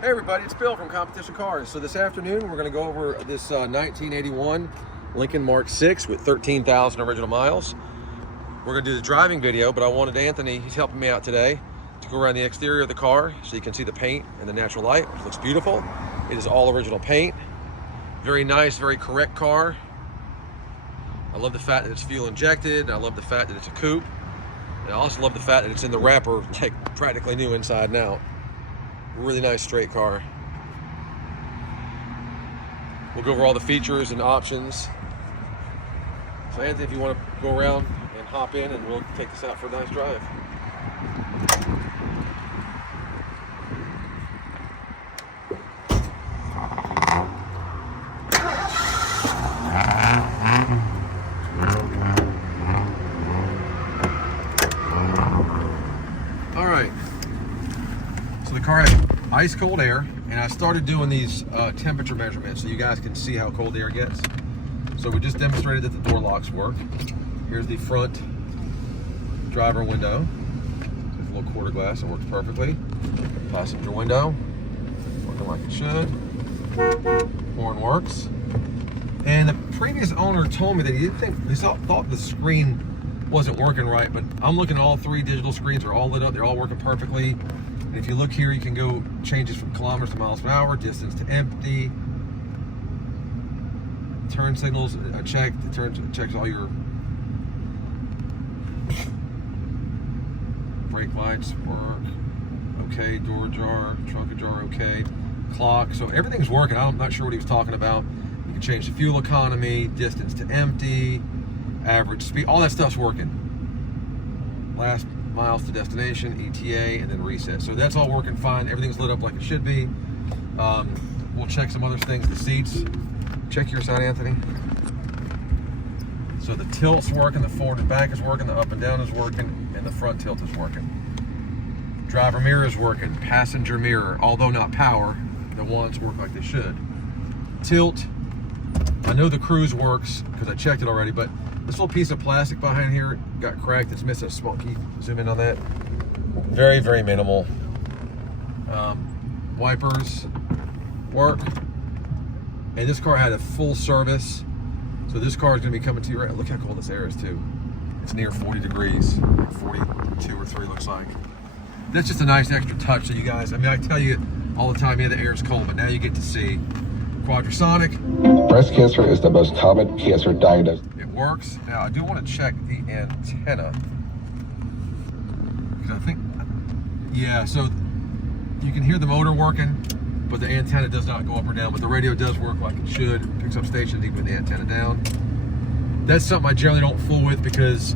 Hey everybody, it's Bill from Competition Cars. So this afternoon we're going to go over this 1981 Lincoln Mark 6 with 13,000 original miles. We're going to do the driving video, but I wanted Anthony, he's helping me out today, to go around the exterior of the car so you can see the paint and the natural light, which looks beautiful. It is all original paint. Very nice, very correct car. I love the fact that it's fuel injected. I love the fact that it's a coupe. And I also love the fact that it's in the wrapper, practically new inside and out. Really nice straight car. We'll go over all the features and options. So Anthony, if you want to go around and hop in and we'll take this out for a nice drive. All right. So the car has ice cold air, and I started doing these temperature measurements so you guys can see how cold the air gets. So we just demonstrated that the door locks work. Here's the front driver window. There's a little quarter glass, it works perfectly. Passenger window, working like it should. Horn works. And the previous owner told me that he thought the screen wasn't working right, but I'm looking at all three digital screens are all lit up, they're all working perfectly. And if you look here, you can go changes from kilometers to miles per hour, distance to empty, turn signals checked. It checks all your brake lights work. Okay, door ajar, trunk ajar, okay. Clock, so everything's working. I'm not sure what he was talking about. You can change the fuel economy, distance to empty, average speed, all that stuff's working. Last miles to destination, ETA, and then reset. So that's all working fine. Everything's lit up like it should be. We'll check some other things. The seats. Check your side, Anthony. So the tilt's working, the forward and back is working, the up and down is working, and the front tilt is working. Driver mirror is working. Passenger mirror, although not power, the ones work like they should. Tilt. I know the cruise works because I checked it already, but this little piece of plastic behind here got cracked. It's missing a spunky. Zoom in on that. Very, very minimal. Wipers work. And this car had a full service. So this car is going to be coming to you right. Look how cold this air is too. It's near 40 degrees. 42 or 3 looks like. That's just a nice extra touch. So you guys, I mean, I tell you all the time, yeah, the air is cold, but now you get to see. Quadrasonic. Breast cancer is the most common cancer diagnosed. It works. Now I do want to check the antenna because I think, yeah, so you can hear the motor working, but the antenna does not go up or down, but the radio does work like it should. It picks up stations even with the antenna down. That's something I generally don't fool with because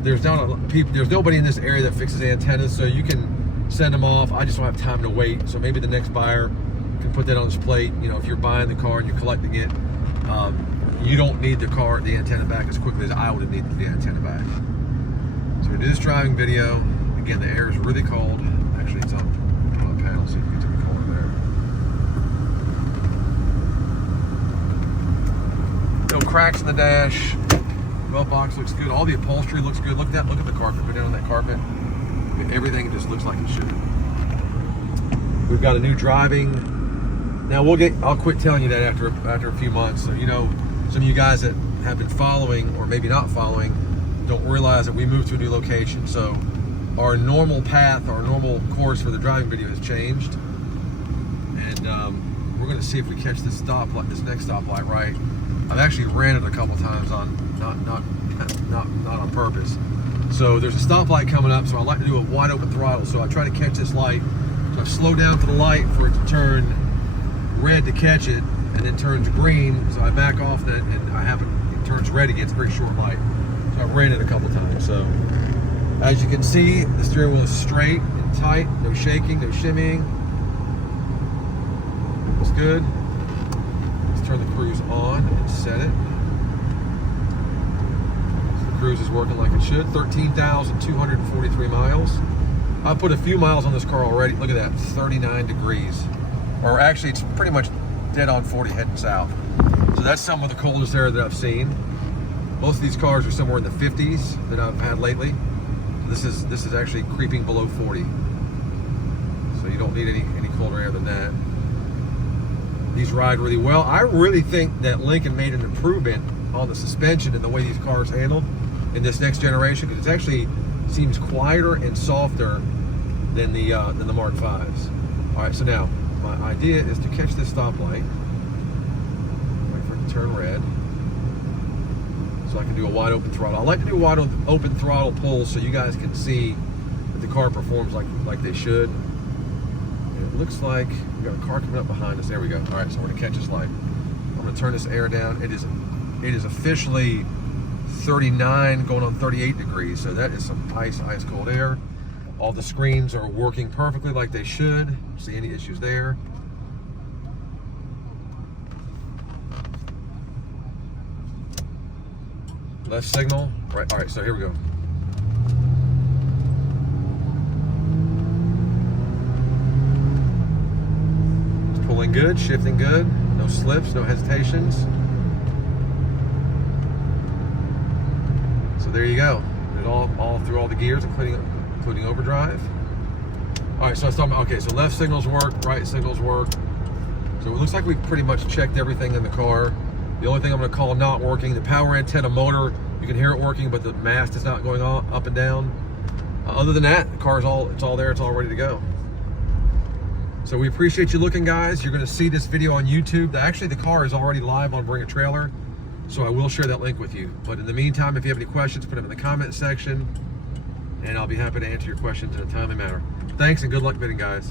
there's nobody in this area that fixes antennas, so you can send them off. I just don't have time to wait. So maybe the next buyer can put that on his plate. You know, if you're buying the car and you're collecting it, you don't need the antenna back as quickly as I would have needed the antenna back. So we do this driving video. Again, the air is really cold. Actually, it's on the panel, so you can get to the corner there. No cracks in the dash. Glove box looks good. All the upholstery looks good. Look at the carpet. Go down on that carpet. Everything just looks like it should. We've got a new driving. Now I'll quit telling you that after a few months. So, you know, some of you guys that have been following or maybe not following don't realize that we moved to a new location. So our normal path, our normal course for the driving video has changed. And we're going to see if we catch this next stoplight right. I've actually ran it a couple times on not on purpose. So there's a stoplight coming up, so I like to do a wide open throttle. So I try to catch this light. So I slow down for the light for it to turn red to catch it, and then turns green. So I back off that, and it turns red again. It's a very short light. So I've ran it a couple times. So as you can see, the steering wheel is straight and tight. No shaking, no shimmying. It's good. Let's turn the cruise on and set it. So the cruise is working like it should. 13,243 miles. I put a few miles on this car already. Look at that, 39 degrees. Or actually, it's pretty much dead on 40 heading south. So that's some of the coldest air that I've seen. Most of these cars are somewhere in the 50s that I've had lately. This is actually creeping below 40. So you don't need any colder air than that. These ride really well. I really think that Lincoln made an improvement on the suspension and the way these cars handled in this next generation, because it actually seems quieter and softer than the Mark V's. All right, so now my idea is to catch this stoplight, wait for it to turn red, so I can do a wide open throttle. I like to do wide open throttle pulls so you guys can see that the car performs like they should. And it looks like we got a car coming up behind us. There we go. All right, so we're gonna catch this light. I'm gonna turn this air down. It is officially 39 going on 38 degrees, so that is some ice cold air. All the screens are working perfectly like they should. See any issues there? Left signal, right, all right, so here we go. It's pulling good, shifting good, no slips, no hesitations. So there you go. It all through all the gears, including overdrive. All right, so I was talking about, okay, so left signals work, right signals work. So it looks like we've pretty much checked everything in the car. The only thing I'm gonna call not working, the power antenna motor, you can hear it working, but the mast is not going on up and down. Other than that, the car it's all there, it's all ready to go. So we appreciate you looking, guys. You're gonna see this video on YouTube. Actually, the car is already live on Bring a Trailer, so I will share that link with you. But in the meantime, if you have any questions, put them in the comment section, and I'll be happy to answer your questions in a timely manner. Thanks and good luck bidding, guys.